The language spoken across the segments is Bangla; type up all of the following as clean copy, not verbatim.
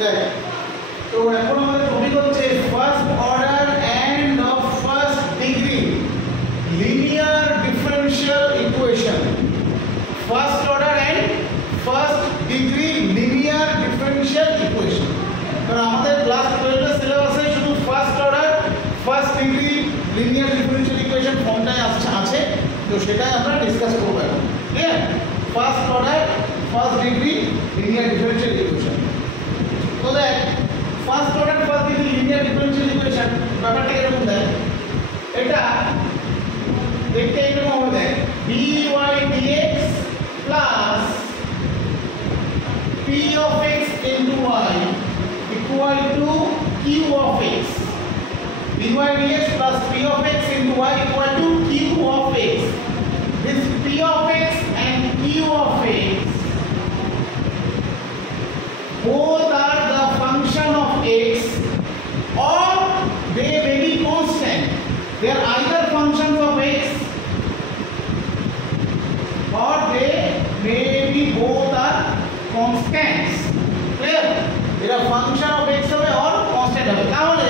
দেখ তো এখন আমাদের টপিক হচ্ছে first order and of first degree linear differential equation. First order and first degree linear differential equation. কারণ আমাদের ক্লাস 12 এর সিলেবাসে শুধু first order first degree linear differential equation ফর্মটাই আছে, তো সেটাই আমরা ডিসকাস করব এখন। ঠিক আছে, first order first degree linear differential equation. তো দেখ first order first degree linear differential equation ব্যাপারটা এরকম দেখ, এটা দেখতে এরকম হবে। দেখ dy dx plus p of x into y equal to q of x. dy dx plus p of x into y equal to q of x. This p of x and q of x both are the function of x or they may be constant. They are either functions of x or they may be both are constants. Clear? Either function of x হবে or constant হবে। তাহলে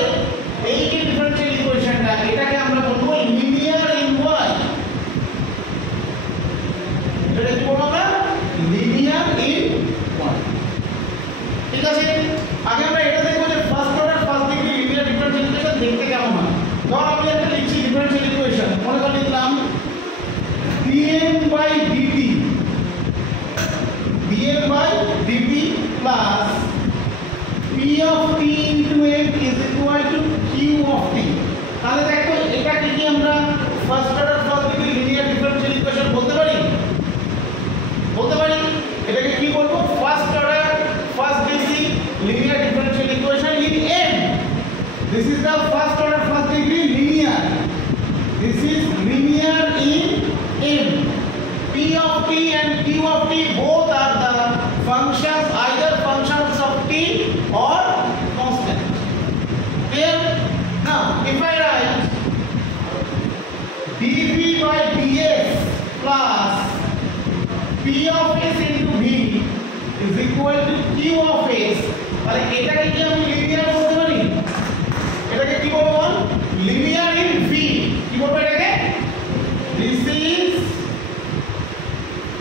এই যে ডিফারেনশিয়াল ইকুয়েশনটা এটাকে আমরা বলবো লিনিয়ার ইন y। এটা কি বলবো আমরা? Linear in y। ঠিক আছে, আগে আমরা এটা দেখব যে first order first degree linear differential equation দেখতে কেমন হয়। ধর আমি একটা লিখছি ডিফারেনশিয়াল ইকুয়েশন, মনে করে লিখলাম dm by dt plus p of t into x is equal to q of t। তাহলে দেখো এটা কি আমরা first order first degree linear differential equation বলতে পারি? এটাকে কি বলবো? First order first degree linear differential equation in m। This is the first order first degree linear. This is linear in m. P of t and q of t both are the functions, either functions of t or constant. Clear? Now, if I write dv by dx plus p of x into v is equal to q of x, তাহলে এটাকে কি আমি লিনিয়ার বলতে পারি? এটাকে কি বলবো? Linear in v। কি বলবো এটাকে? This is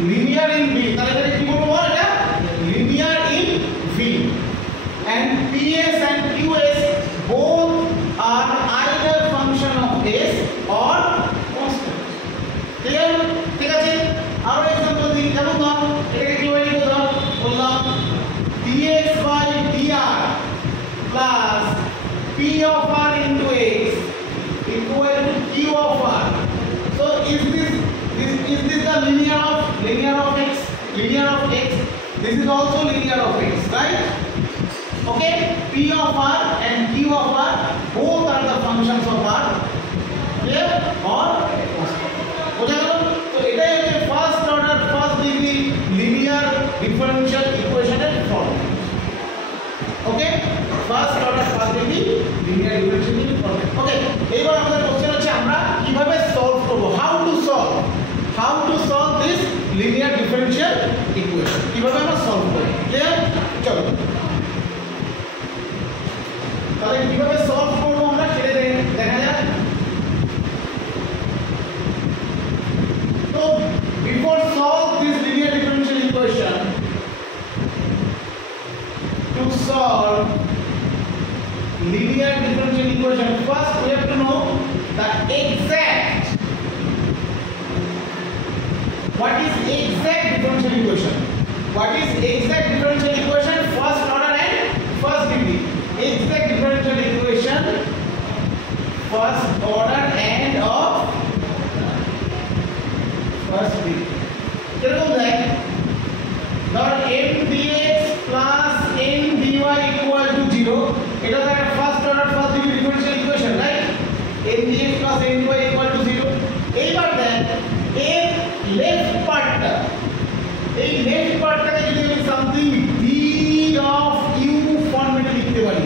linear in v। তাহলে এটাকে কি বলবো? এটা linear in v। And ps and qs both are either function of s or constant। clear? ঠিক আছে, আরো एग्जांपल দিই। যেমন ধর এটাকে কি বলি? ধর বললাম dx by dr plus p of r into x equal to q of r. So is this the linear of x? Linear of x. This is also linear of x, right? Okay. P of r and q of r both are the functions of r. Clear? Or বোঝা গেল? তো এটাই হচ্ছে first order first degree linear differential ইকুয়েশনের ফর্ম। Okay, first order first degree linear differential form. Okay, এইবার আমাদের কোশ্চেন হচ্ছে আমরা কিভাবে সলভ করব। How to solve this linear differential equation, কিভাবে আমরা সলভ করব। ক্লিয়ার? চলো তাহলে কিভাবে সলভ করব আমরা সেটা দেখা যাক। তো before solve this linear differential equation, to solve linear differential equation, first we have to know the exact, what is exact differential equation. What is exact differential equation? First order and first degree. Exact differential equation first order and of first degree. কিরকম দেখ, ধর m dx plus m dy equal to 0, এটা তো একটা first order first degree differential equation, right? m dx plus m dy equal to 0। এইবার দেখ এর লেফট পার্টটাকে যদি আমি সামথিং d of u ফর্মেটে লিখতে পারি,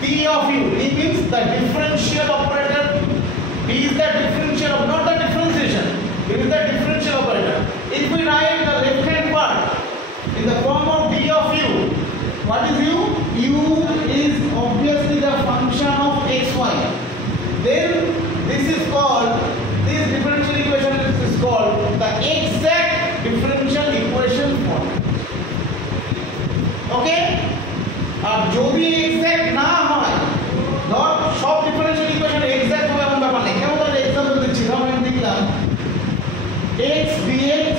d of u, it means the differential operator. d is the differential of, not the differentiation, it is the differential operator. If we write the left hand part in the form of d of u, what is u? u is obviously the function of xy, then this differential equation is called the exact differential equation form. Okay, আর যদি এক্সাক্ট না হয়, ধর সব ডিফারেন্সিয়াল ইকুয়েশন এক্সাক্ট হবে এমন ব্যাপার নেই। কেমন একটা এক্সাম্পল দিচ্ছি, ধর আমি লিখলাম x dx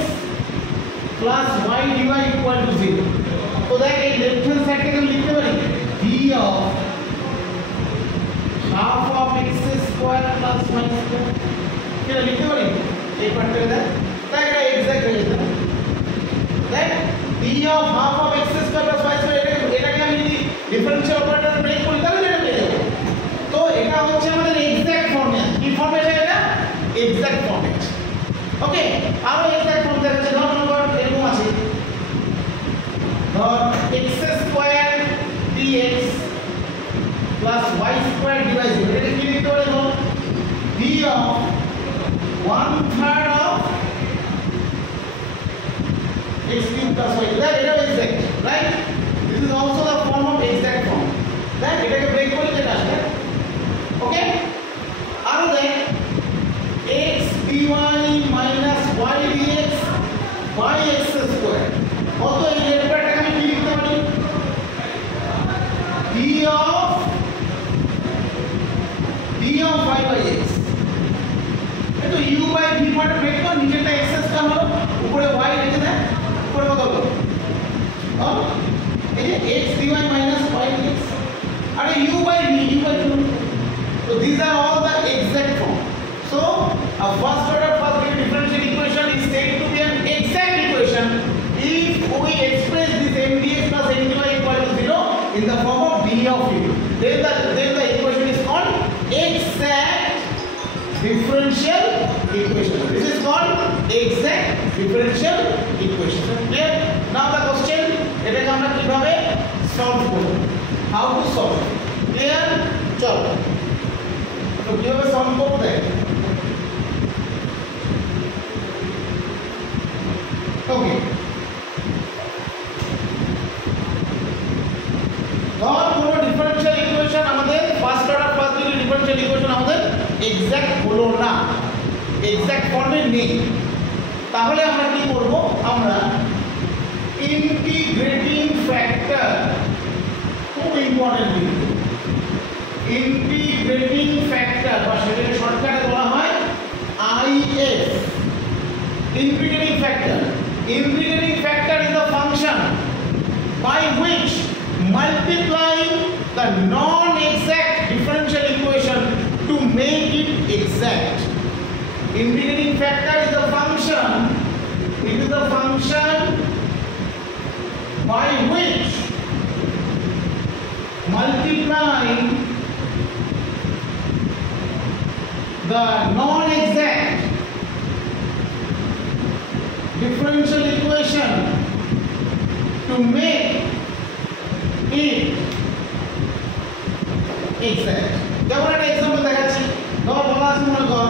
plus y dy equal to 0। তো দেখ এই লেফট হ্যান্ড সাইডটাকে আমি লিখতে পারি d of half of x square plus y square, এটা লিখতে পারি এই পার্টটাকে দেখ, তাই এটা এক্সাক্ট হয়ে যাবে। দেখ d of half of x square plus y square, এটাকে আমি যদি ডিফারেন্সিয়াল অপারেটর ব্রেক করি তাহলে এটা পেয়ে যাব। তো এটা হচ্ছে আমাদের এক্সাক্ট ফর্মেট। কি ফর্মেট এটা? Exact format. ওকে, আরো এক্সাক্ট ফর্ম দেখাচ্ছি। ধর এরকম আছে, ধর x square dx plus y square dy, এটা কি লিখতে পারি? ধর d of 1/3 of x cube plus y, that এটা exact, right? This is also the form of exact form. That এটাকে ব্রেক করে যেটা আসবে। ওকে, আর দেখ x dy minus y dx by x square, কত এই লেফট পার্টটাকে আমি কি লিখতে পারি? d of y by x, তো u by v part break কর, নিচেটা x স্কয়ার হলো, উপরে y রেখে দেয়, উপরে কত হলো? এই যে x dy minus y dx, R u by v, so these are all the exact form. So a first order first degree differential equation is said to be an exact equation if we express this mdx plus mdy equal to 0 in the form of d of u. Then the equation is called exact differential equation. This is called exact differential equation. Clear? Now the question, এটাকে আমরা কিভাবে সলভ করব? How to solve? Clear? চলো, তো কিভাবে সলভ করব দেখ। ওকে, ধর কোন ডিফারেনশিয়াল ইকুয়েশন আমাদের first order first degree differential equation আমাদের এক্সাক্ট হলো না, এক্সাক্ট ফর্মে নেই, তাহলে আমরা কি করব? আমরা ইন্টিগ্রেটিং ফ্যাক্টর, খুব ইম্পর্টেন্ট কিন্তু, ইন্টিগ্রেটিং ফ্যাক্টর বা সেটাকে শর্টকাটে বলা হয় IF, integrating factor. Integrating factor is a function by which multiplying the non-exact differential equation to make it exact. Integrating factor is a function, it is a function by which multiplying the non-exact differential equation to make it exact. যেমন একটা এক্সাম্পল দেখাচ্ছি, ধর বলা আছে মনে কর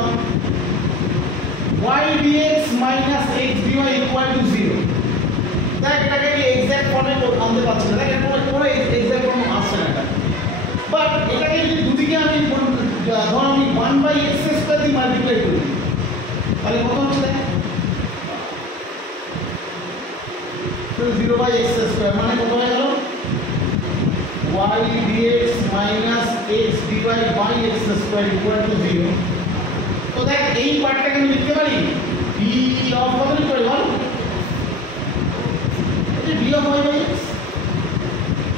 y dx minus x dy equal to 0। দেখ এটাকে আমি এক্সাক্ট ফর্মে আনতে পারছি না, দেখ এর কোনো এক্সাক্ট ফর্ম আসছে না এটা, বাট এটাকে যদি দুদিকে আমি ধর আমি 1/x স্কয়ার দিয়ে মাল্টিপ্লাই করি, তাহলে কত হচ্ছে? দেখ 0/x স্কয়ার মানে কত হয়ে গেল? y dx minus x dy by x square equal to 0। তো দেখ এই পার্টটাকে আমি লিখতে পারি d of কত লিখতে পারি? 1, এই d of y by x,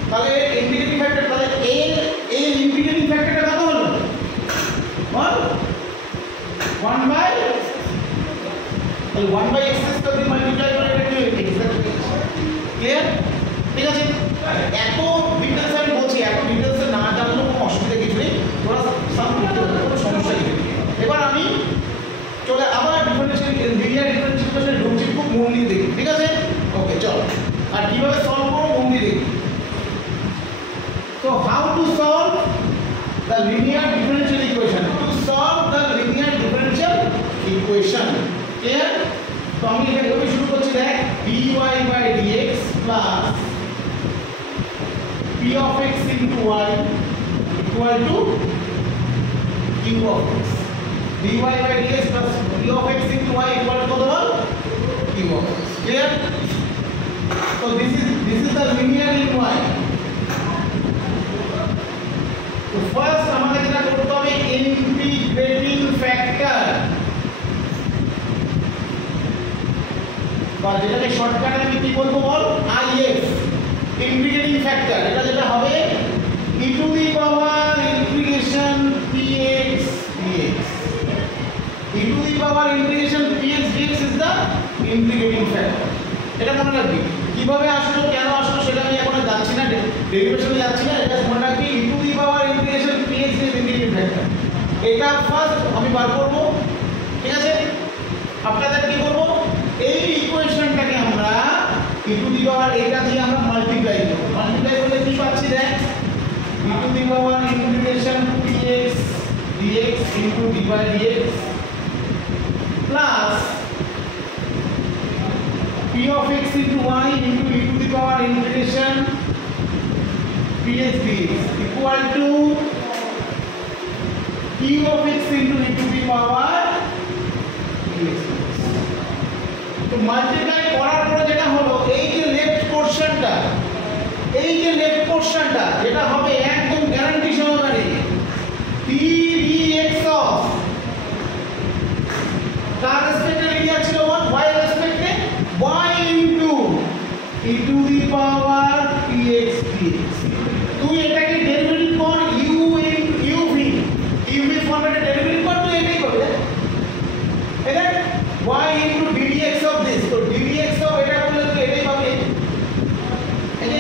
তাহলে ইন্টিগ্রেটিং ফ্যাক্টর, তাহলে এই ইন্টিগ্রেটিং ফ্যাক্টরটা কত হলো? 1/x স্কয়ার দিয়ে মাল্টিপ্লাই করে এটা কি এক্সাক্ট? ক্লিয়ার? ঠিক আছে, এত ডিটেইলস আমি বলছি, এত ডিটেইলস না জানলেও কোনো অসুবিধা কিছু নেই, তোরা সাম করতে পারবে, কোনো সমস্যা নেই। এবার আমি চলে আবার ডিফারেনশিয়াল লিনিয়ার ডিফারেনশিয়াল ইকুয়েশনে ঢুকছি, খুব মন দিয়ে দেখি, ঠিক আছে? ওকে চল, আর কিভাবে সলভ করব মন দিয়ে দেখি। So how to solve the linear differential equation? To solve the linear differential equation, clear? তো আমি এখানে শুরু করছি, দেখ dy by dx plus p of x into y equal to q of x. dy by dx plus p of x into y equal to the q of x. Clear? So this is the linear in y. So first আমাকে যেটা করতে হবে ইন্টিগ্রেটিং ফ্যাক্টর বা যেটাকে শর্টকাটে আমি কি বলবো বল IF ইন্টিগ্রেটিং ফ্যাক্টর এটা যেটা হবে e to the power integration px dx. e to the power integration px dx is the integrating factor. এটা মনে রাখবি কিভাবে আসলো কেন আসলো সেটা আমি এখন যাচ্ছি না ডেরিভেশনে যাচ্ছি না এটা মনে রাখবি e to the power integration px dx integrating factor. এটা ফার্স্ট আমি বার করব ঠিক আছে আপনাদের কি করব এই ইকুয়েশনটাকে আমরা e to the power এটা দিয়ে আমরা মাল্টিপ্লাই করব মাল্টিপ্লাই করলে কি পাচ্ছি দেখ e to the power integration px dx into dy dx plus p of x into y into e to the power integration px dx equal to q of x into e to the power dx. তো মাল্টিপ্লাই করার পরে যেটা হলো এই যে লেফট পোরশনটা যেটা হবে একদম গ্যারান্টি সহকারে p dx of তার রেসপেক্টে লিনিয়ার ছিল বল y রেসপেক্টে y into e to the power px dx. তুই এটাকে ডেরিভেটিভ কর uv ফরম্যাটে ডেরিভেটিভ কর তুই এটাই করবে এটা y into ddx of this. তো ddx of এটা করলে তুই এটাই পাবে এই যে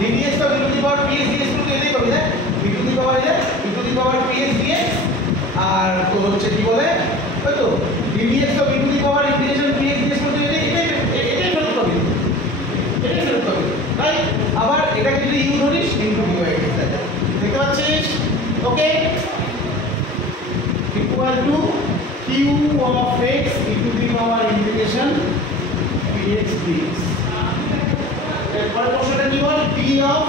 ddx of e to the power px dx তুই এটাই পাবে না e to the power এটা e to the power px dx আর তো হচ্ছে কি বলে ওই তো ddx of e to the power integration px dx তুই এটাই ফেরত পাবে রাইট. আবার এটাকে যদি u ধরিস into dy dx দেখতে পাচ্ছিস ওকে equal to q of x e to the power integration px dx. এরপর প্রশ্নটা কি বল p of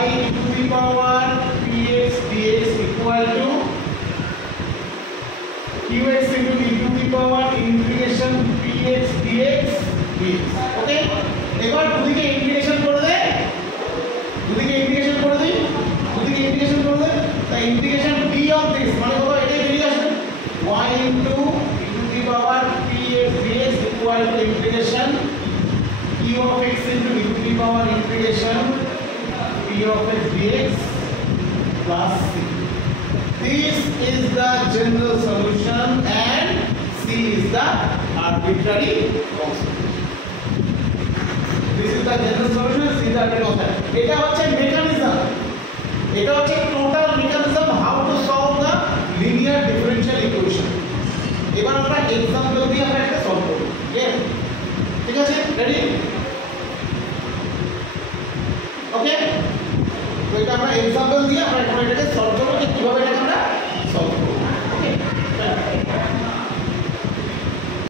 y e to the power px dx equal to qx into e to the power integration px dx dx. ওকে এবার দুদিকে ইন্টিগ্রেশন করে দে তাই ইন্টিগ্রেশন d of this মানে কত এটাই বেরিয়ে আসবে y into e to the power px dx equal to integration q of x into e to the power integration p of x dx plus c. This is the general solution and c is the arbitrary constant. This is the general solution, c is the arbitrary constant. এটা হচ্ছে মেকানিজম, এটা হচ্ছে total mechanism how to solve the linear differential equation. এবার আমরা এক্সাম্পল দিয়ে আমরা এটা সলভ করব. ঠিক আছে রেডি ওকে. তো এটা আমরা এক্সাম্পল দিয়ে আমরা এটাকে সলভ করব যে কিভাবে এটাকে আমরা সলভ করব.